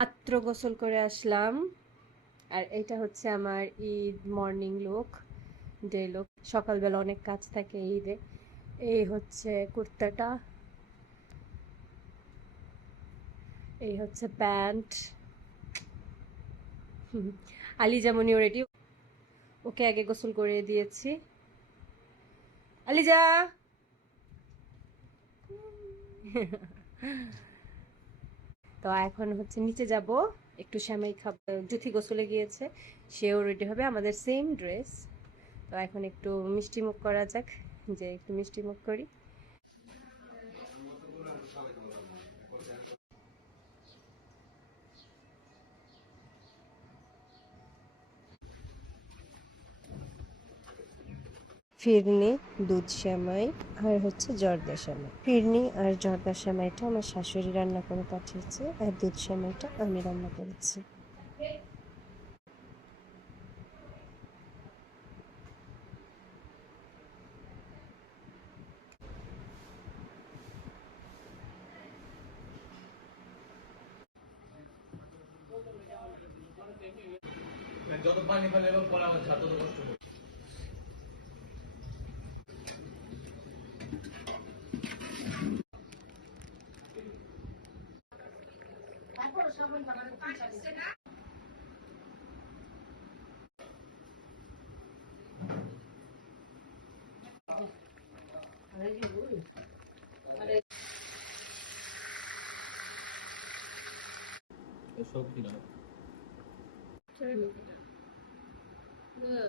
মাত্র গোসল করে আসলাম। আর এটা হচ্ছে আমার Eid morning look, day look. সকালবেলা অনেক কাজ থাকে ঈদে। এই হচ্ছে কুর্তাটা, এই হচ্ছে প্যান্ট। আলিজা মনিও রেডি, ওকে আগে গোসল করে দিয়েছি। আলিজা তো এখন হচ্ছে নিচে যাব, একটু সেমাই খাবো। জুথি গোসলে গিয়েছে, সেও রেডি হবে, আমাদের সেম ড্রেস। তো এখন একটু মিষ্টি মুখ করা যাক, যে একটু মিষ্টি মুখ করি। ফিরনি, দুধ সেমাই আর হচ্ছে জর্দা সেমাই। ফিরনি আর জর্দা সেমাইটা আমার শাশুড়ি রান্না করে পাঠিয়েছে, আর দুধ সেমাইটা আমি রান্না করেছি। যত পানি ফেলে এবং পরে আমার ছাত্র কষ্ট হবে। সব কিনা